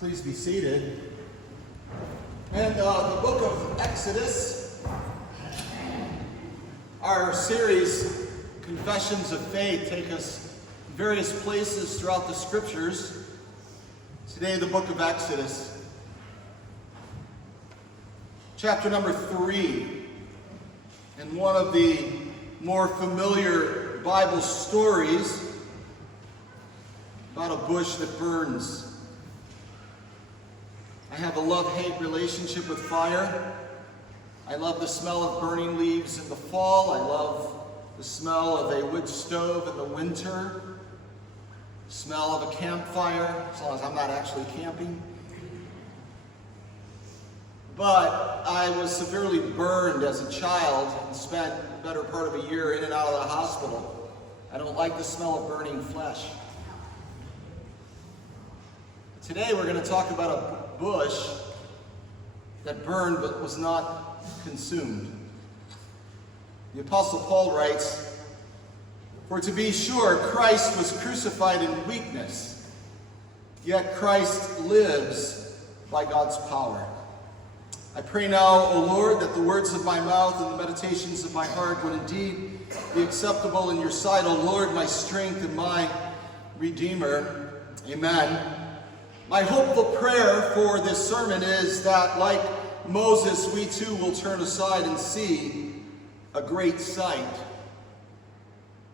Please be seated. And the book of Exodus, our series, Confessions of Faith, take us various places throughout the scriptures. Today, the book of Exodus, chapter number 3, and one of the more familiar Bible stories about a bush that burns. I have a love-hate relationship with fire. I love the smell of burning leaves in the fall. I love the smell of a wood stove in the winter. The smell of a campfire, as long as I'm not actually camping. But I was severely burned as a child and spent the better part of a year in and out of the hospital. I don't like the smell of burning flesh. Today we're going to talk about a bush that burned but was not consumed. The Apostle Paul writes, "For to be sure, Christ was crucified in weakness, yet Christ lives by God's power. I pray now, O Lord, that the words of my mouth and the meditations of my heart would indeed be acceptable in your sight, O Lord, my strength and my Redeemer. Amen." My hopeful prayer for this sermon is that, like Moses, we too will turn aside and see a great sight.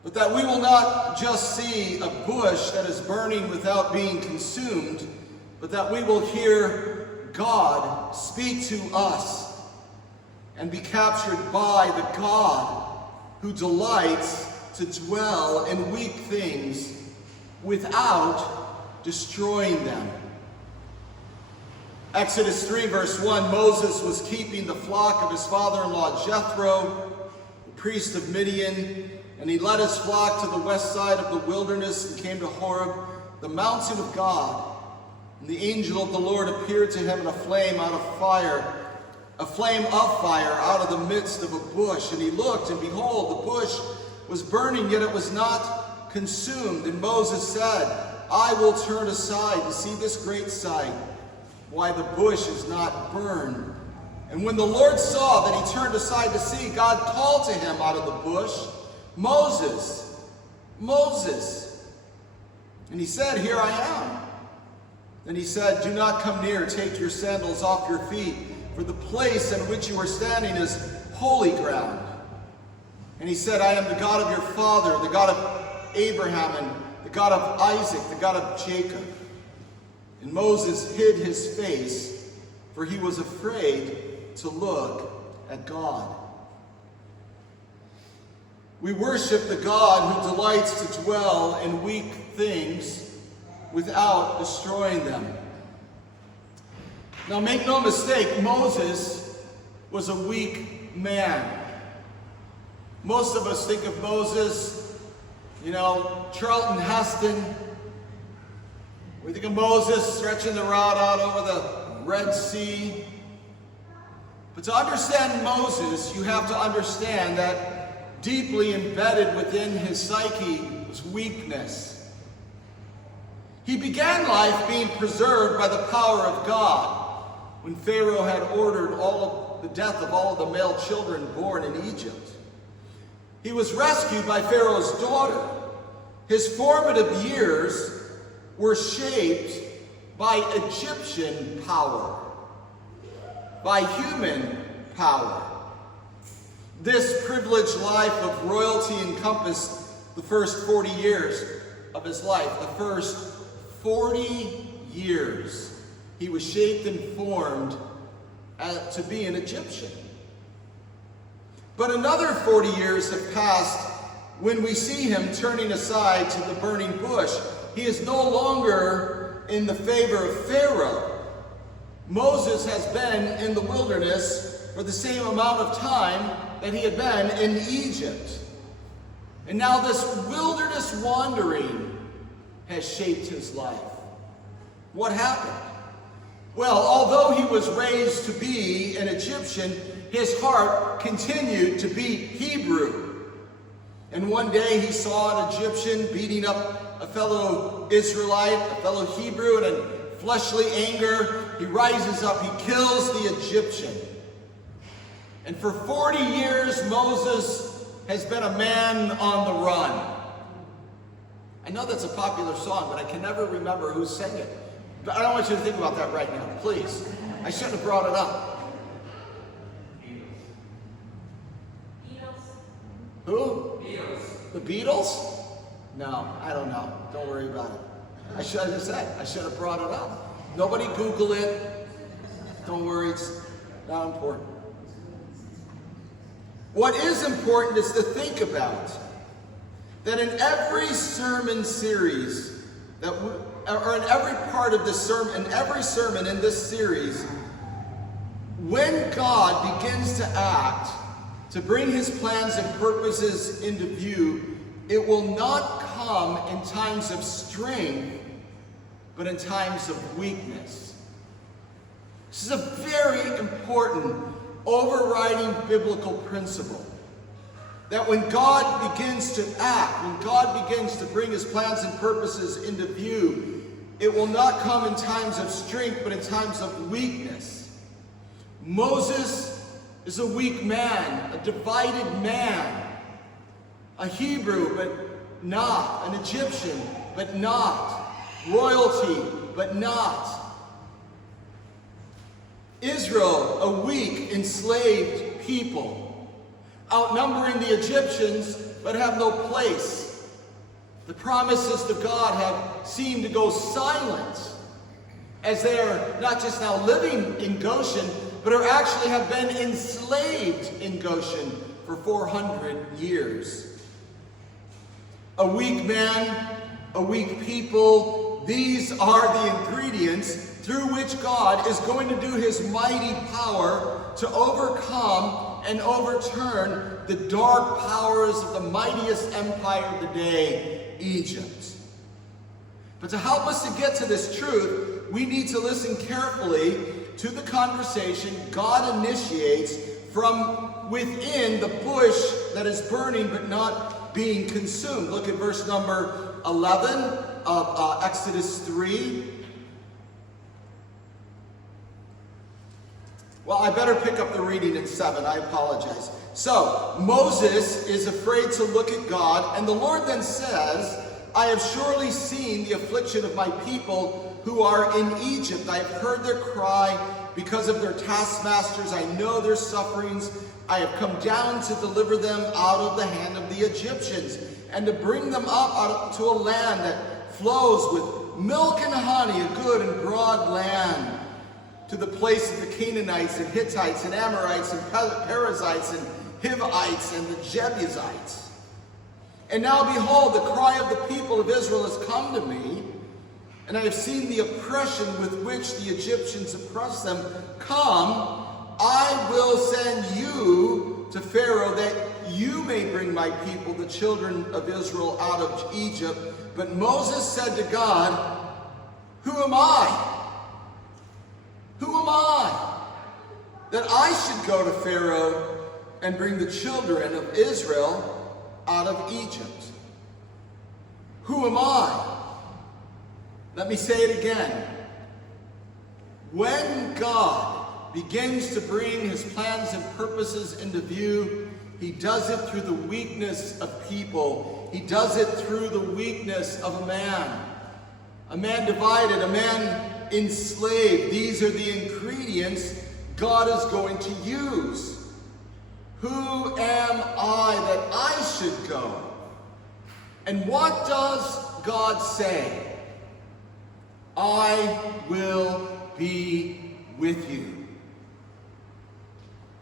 But that we will not just see a bush that is burning without being consumed, but that we will hear God speak to us and be captured by the God who delights to dwell in weak things without destroying them. Exodus 3 verse 1, Moses was keeping the flock of his father-in-law Jethro, the priest of Midian, and he led his flock to the west side of the wilderness and came to Horeb, the mountain of God. And the angel of the Lord appeared to him in a flame of fire out of the midst of a bush. And he looked, and behold, the bush was burning, yet it was not consumed. And Moses said, "I will turn aside to see this great sight, why the bush is not burned." And when the Lord saw that he turned aside to see, God called to him out of the bush, "Moses, Moses." And he said, "Here I am." Then he said, "Do not come near, take your sandals off your feet, for the place in which you are standing is holy ground." And he said, "I am the God of your father, the God of Abraham, and the God of Isaac, the God of Jacob." And Moses hid his face, for he was afraid to look at God. We worship the God who delights to dwell in weak things without destroying them. Now make no mistake, Moses was a weak man. Most of us think of Moses, Charlton Heston. We think of Moses stretching the rod out over the Red Sea. But to understand Moses, you have to understand that deeply embedded within his psyche was weakness. He began life being preserved by the power of God when Pharaoh had ordered the death of all of the male children born in Egypt. He was rescued by Pharaoh's daughter. His formative years were shaped by Egyptian power, by human power. This privileged life of royalty encompassed the first 40 years of his life. The first 40 years he was shaped and formed to be an Egyptian. But another 40 years have passed when we see him turning aside to the burning bush. He is no longer in the favor of Pharaoh. Moses has been in the wilderness for the same amount of time that he had been in Egypt. And now this wilderness wandering has shaped his life. What happened? Well, although he was raised to be an Egyptian, his heart continued to be Hebrew. And one day he saw an Egyptian beating up a fellow Israelite, a fellow Hebrew, and in fleshly anger, he rises up, he kills the Egyptian. And for 40 years, Moses has been a man on the run. I know that's a popular song, but I can never remember who sang it. But I don't want you to think about that right now, please. I shouldn't have brought it up. Who? Beatles. The Beatles? No, I don't know. Don't worry about it. I should have said, I should have brought it up. Nobody Google it. Don't worry, it's not important. What is important is to think about that in every sermon series, or in every part of this sermon, in every sermon in this series, when God begins to act, to bring his plans and purposes into view, it will not come in times of strength, but in times of weakness. This is a very important overriding biblical principle. That when God begins to act, when God begins to bring his plans and purposes into view, it will not come in times of strength, but in times of weakness. Moses is a weak man, a divided man, a Hebrew, but not, an Egyptian, but not, royalty, but not. Israel, a weak, enslaved people, outnumbering the Egyptians, but have no place. The promises of God have seemed to go silent as they are not just now living in Goshen, but are actually have been enslaved in Goshen for 400 years. A weak man, a weak people, these are the ingredients through which God is going to do his mighty power to overcome and overturn the dark powers of the mightiest empire of the day, Egypt. But to help us to get to this truth, we need to listen carefully to the conversation God initiates from within the bush that is burning but not being consumed. Look at verse number 11 of Exodus 3. Well, I better pick up the reading in 7. I apologize. So, Moses is afraid to look at God, and the Lord then says, I have surely seen the affliction of my people who are in Egypt. I have heard their cry because of their taskmasters. I know their sufferings. I have come down to deliver them out of the hand of the Egyptians and to bring them up out to a land that flows with milk and honey, a good and broad land, to the place of the Canaanites and Hittites and Amorites and Perizzites and Hivites and the Jebusites. And now behold, the cry of the people of Israel has come to me, and I have seen the oppression with which the Egyptians oppress them. Come, I will send you to Pharaoh, that you may bring my people, the children of Israel, out of Egypt. But Moses said to God, who am I? Who am I that I should go to Pharaoh and bring the children of Israel out of Egypt? Who am I? Let me say it again. When God begins to bring his plans and purposes into view, he does it through the weakness of people. He does it through the weakness of a man divided, a man enslaved. These are the ingredients God is going to use. Who am I that I should go? And what does God say? I will be with you.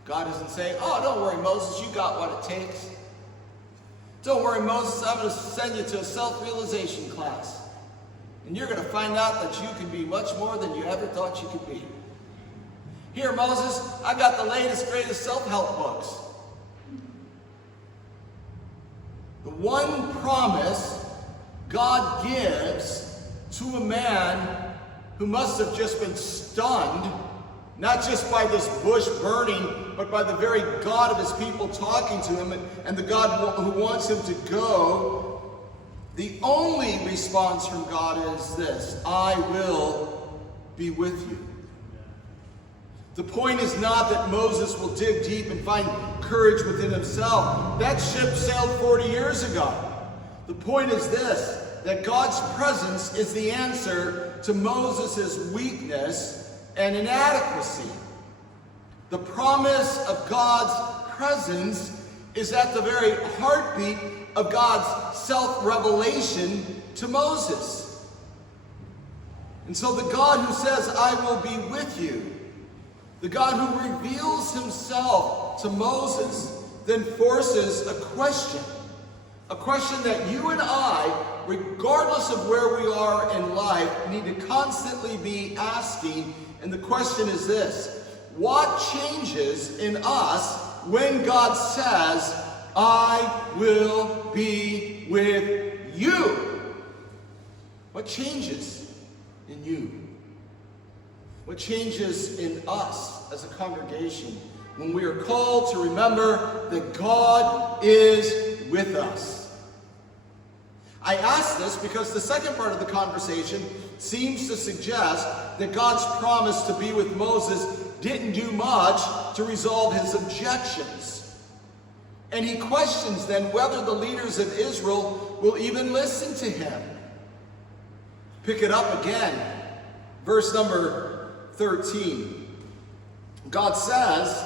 God doesn't say, oh, don't worry, Moses, you got what it takes. Don't worry, Moses, I'm going to send you to a self-realization class. And you're going to find out that you can be much more than you ever thought you could be. Here, Moses, I got the latest, greatest self-help books. The one promise God gives to a man who must have just been stunned, not just by this bush burning, but by the very God of his people talking to him, and the God who wants him to go. The only response from God is this: I will be with you. The point is not that Moses will dig deep and find courage within himself. That ship sailed 40 years ago. The point is this, that God's presence is the answer to Moses' weakness and inadequacy. The promise of God's presence is at the very heartbeat of God's self-revelation to Moses. And so the God who says, I will be with you, the God who reveals himself to Moses, then forces a question that you and I, regardless of where we are in life, need to constantly be asking. And the question is this: what changes in us when God says, I will be with you? What changes in you? What changes in us as a congregation when we are called to remember that God is with us? I ask this because the second part of the conversation seems to suggest that God's promise to be with Moses didn't do much to resolve his objections. And he questions then whether the leaders of Israel will even listen to him. Pick it up again. Verse number 13. God says,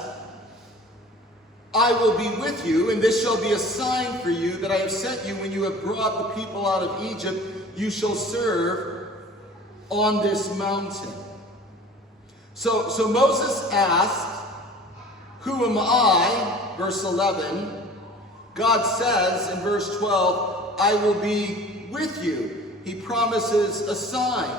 I will be with you, and this shall be a sign for you that I have sent you when you have brought the people out of Egypt. You shall serve on this mountain. So Moses asked, who am I? Verse 11. God says in verse 12, I will be with you. He promises a sign.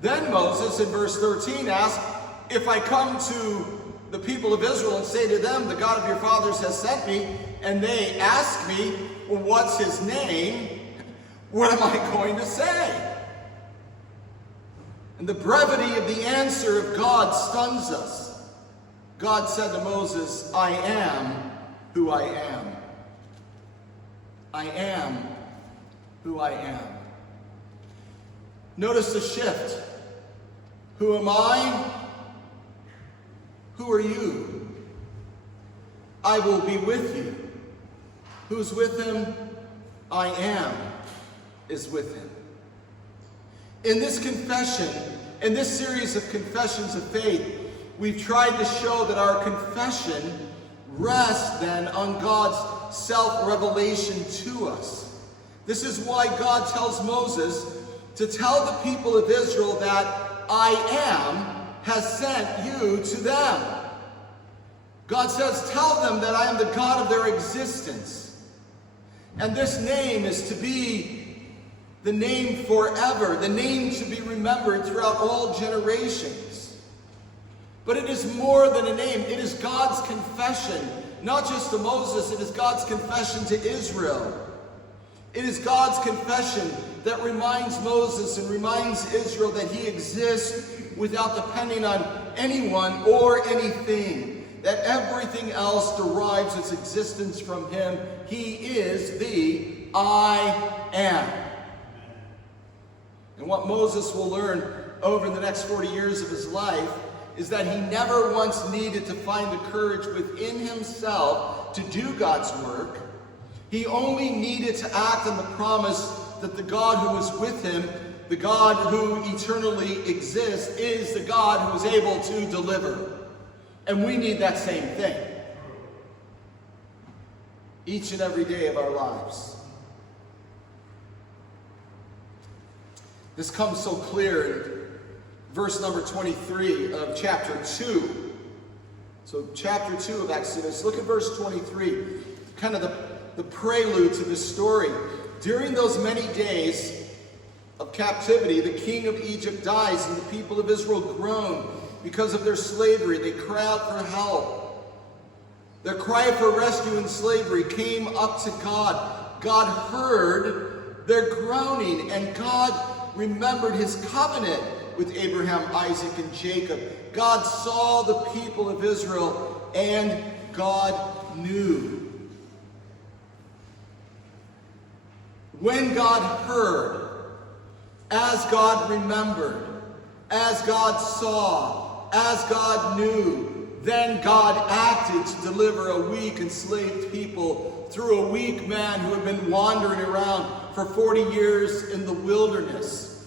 Then Moses in verse 13 asks, if I come to the people of Israel and say to them, the God of your fathers has sent me, and they ask me, well, what's his name? What am I going to say? And the brevity of the answer of God stuns us. God said to Moses, I am who I am. I am who I am. Notice the shift. Who am I? Who are you? I will be with you. Who's with him? I am is with him. In this confession, in this series of confessions of faith, we've tried to show that our confession rests then on God's self-revelation to us. This is why God tells Moses to tell the people of Israel that I am has sent you to them. God says, tell them that I am the God of their existence. And this name is to be the name forever, the name to be remembered throughout all generations. But it is more than a name. It is God's confession, not just to Moses, it is God's confession to Israel. It is God's confession that reminds Moses and reminds Israel that he exists without depending on anyone or anything, that everything else derives its existence from him. He is the I am. And what Moses will learn over the next 40 years of his life is that he never once needed to find the courage within himself to do God's work. He only needed to act on the promise that the God who is with him, the God who eternally exists, is the God who is able to deliver. And we need that same thing each and every day of our lives. This comes so clear in verse number 23 of chapter 2. So chapter 2 of Exodus, look at verse 23, kind of the prelude to this story. During those many days of captivity, the king of Egypt dies, and the people of Israel groan because of their slavery. They cry out for help. Their cry for rescue in slavery came up to God. God heard their groaning, and God remembered his covenant with Abraham, Isaac, and Jacob. God saw the people of Israel, and God knew. When God heard, as God remembered, as God saw, as God knew, then God acted to deliver a weak, enslaved people through a weak man who had been wandering around for 40 years in the wilderness.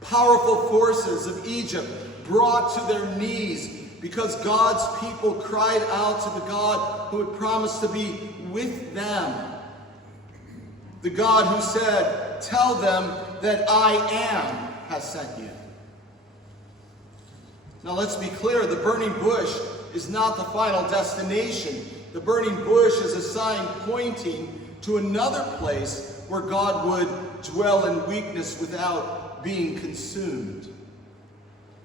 Powerful forces of Egypt brought to their knees because God's people cried out to the God who had promised to be with them. The God who said, "Tell them that I am has sent you." Now let's be clear, the burning bush is not the final destination. The burning bush is a sign pointing to another place where God would dwell in weakness without being consumed.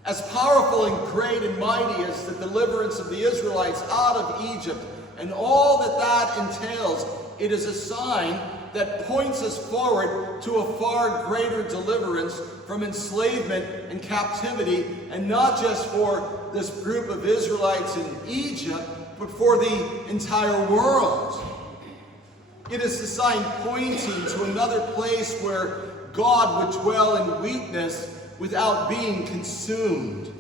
As powerful and great and mighty as the deliverance of the Israelites out of Egypt and all that that entails, it is a sign that points us forward to a far greater deliverance from enslavement and captivity, and not just for this group of Israelites in Egypt, but for the entire world. It is a sign pointing to another place where God would dwell in weakness without being consumed.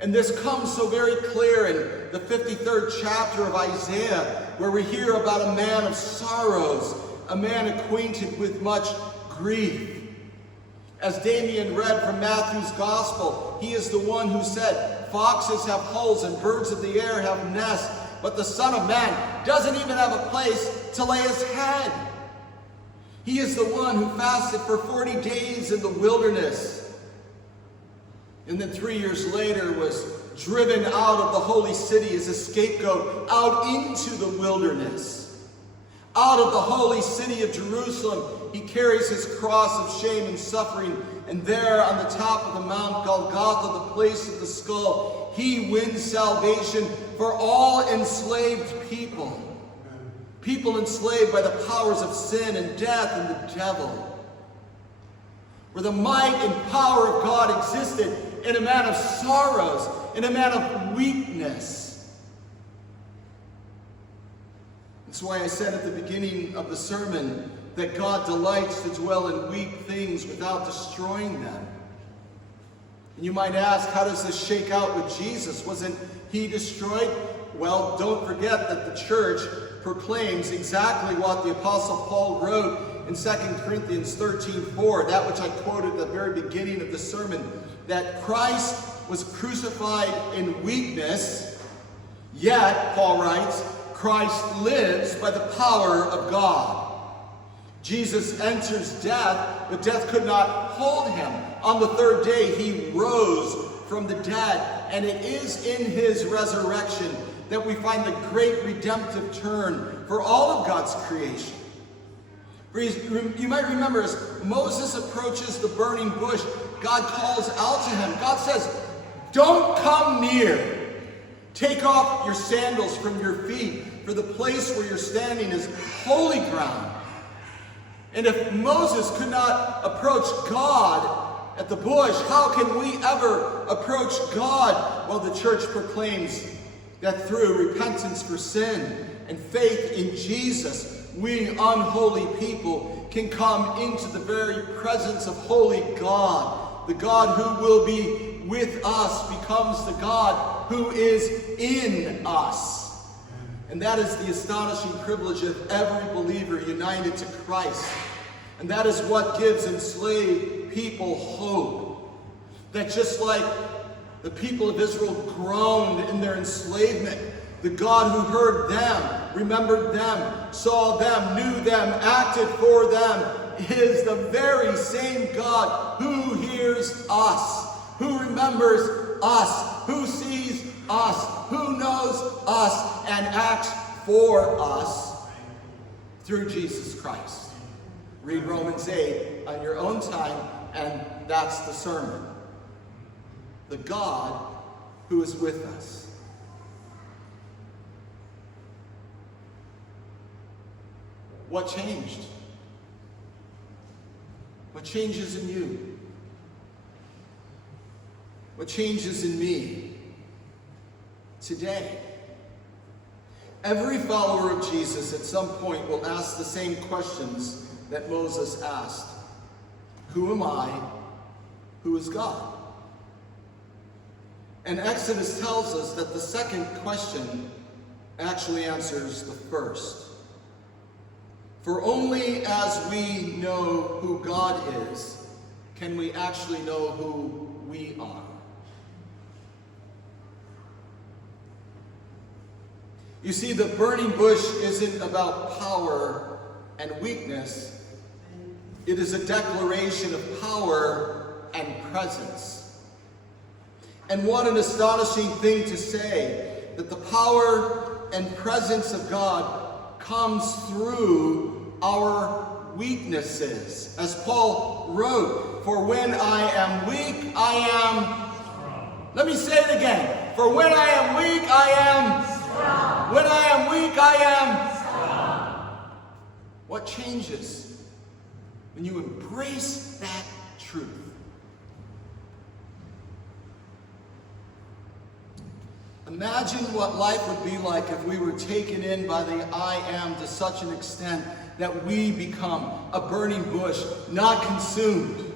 And this comes so very clear in the 53rd chapter of Isaiah, where we hear about a man of sorrows, a man acquainted with much grief. As Damien read from Matthew's Gospel, he is the one who said, "Foxes have holes and birds of the air have nests, but the Son of Man doesn't even have a place to lay his head." He is the one who fasted for 40 days in the wilderness, and then 3 years later was driven out of the holy city as a scapegoat out into the wilderness. Out of the holy city of Jerusalem, he carries his cross of shame and suffering, and there on the top of the Mount Golgotha, the place of the skull, he wins salvation for all enslaved people. People enslaved by the powers of sin and death and the devil. Where the might and power of God existed in a man of sorrows, in a man of weakness. That's why I said at the beginning of the sermon that God delights to dwell in weak things without destroying them. And you might ask, how does this shake out with Jesus? Wasn't he destroyed? Well, don't forget that the church proclaims exactly what the Apostle Paul wrote in 2 Corinthians 13:4, that which I quoted at the very beginning of the sermon, that Christ was crucified in weakness, yet, Paul writes, Christ lives by the power of God. Jesus enters death, but death could not hold him. On the third day, he rose from the dead, and it is in his resurrection that we find the great redemptive turn for all of God's creation. You might remember as Moses approaches the burning bush, God calls out to him. God says, "Don't come near. Take off your sandals from your feet, for the place where you're standing is holy ground." And if Moses could not approach God at the bush, how can we ever approach God? Well, the church proclaims that through repentance for sin and faith in Jesus, we unholy people can come into the very presence of holy God. The God who will be with us becomes the God who is in us. And that is the astonishing privilege of every believer united to Christ. And that is what gives enslaved people hope. That just like the people of Israel groaned in their enslavement, the God who heard them, remembered them, saw them, knew them, acted for them, is the very same God who hears us, who remembers us, who sees us, who knows us, and acts for us through Jesus Christ. Read Romans 8 on your own time, and that's the sermon. The God who is with us. What changed? What changes in you? What changes in me today? Every follower of Jesus at some point will ask the same questions that Moses asked. Who am I? who is God? And Exodus tells us that the second question actually answers the first. For only as we know who God is, can we actually know who we are. You see, the burning bush isn't about power and weakness. It is a declaration of power and presence. And what an astonishing thing to say, that the power and presence of God comes through our weaknesses. As Paul wrote, for when I am weak, I am strong. Let me say it again. For when I am weak, I am strong. When I am weak, I am strong. What changes when you embrace that truth? Imagine what life would be like if we were taken in by the I am to such an extent that we become a burning bush, not consumed.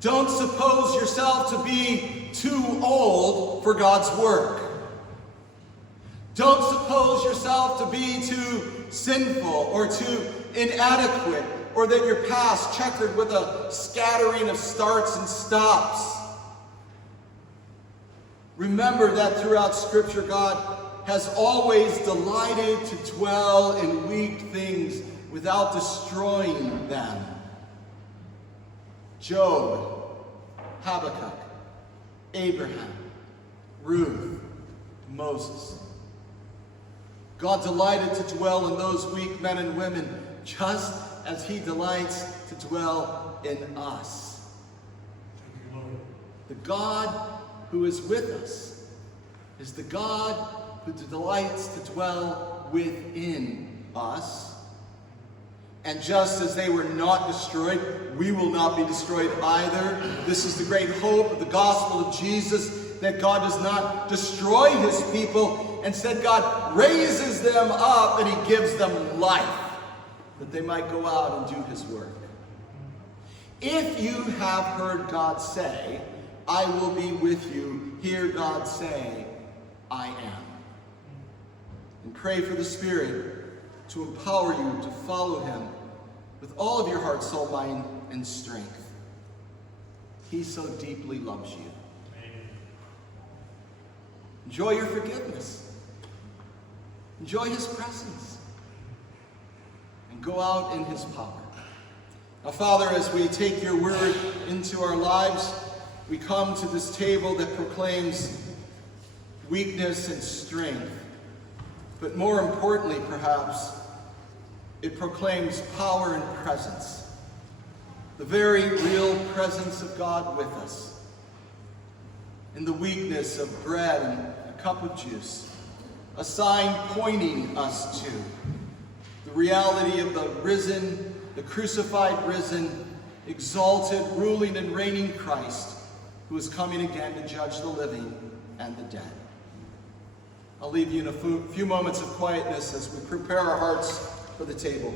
Don't suppose yourself to be too old for God's work. Don't suppose yourself to be too sinful or too inadequate, or that your past checkered with a scattering of starts and stops. Remember that throughout Scripture, God has always delighted to dwell in weak things without destroying them. Job, Habakkuk, Abraham, Ruth, Moses. God delighted to dwell in those weak men and women just as he delights to dwell in us. The God who is with us is the God who delights to dwell within us. And just as they were not destroyed, we will not be destroyed either. This is the great hope of the gospel of Jesus, that God does not destroy his people. Instead, God raises them up and he gives them life, that they might go out and do his work. If you have heard God say, I will be with you, hear God say, I am. And pray for the Spirit to empower you to follow him with all of your heart, soul, mind, and strength. He so deeply loves you. Amen. Enjoy your forgiveness. Enjoy his presence. And go out in his power. Now, Father, as we take your word into our lives, we come to this table that proclaims weakness and strength. But more importantly, perhaps, it proclaims power and presence. The very real presence of God with us. In the weakness of bread and a cup of juice. A sign pointing us to the reality of the risen, the crucified, risen, exalted, ruling and reigning Christ, who is coming again to judge the living and the dead. I'll leave you in a few moments of quietness as we prepare our hearts for the table.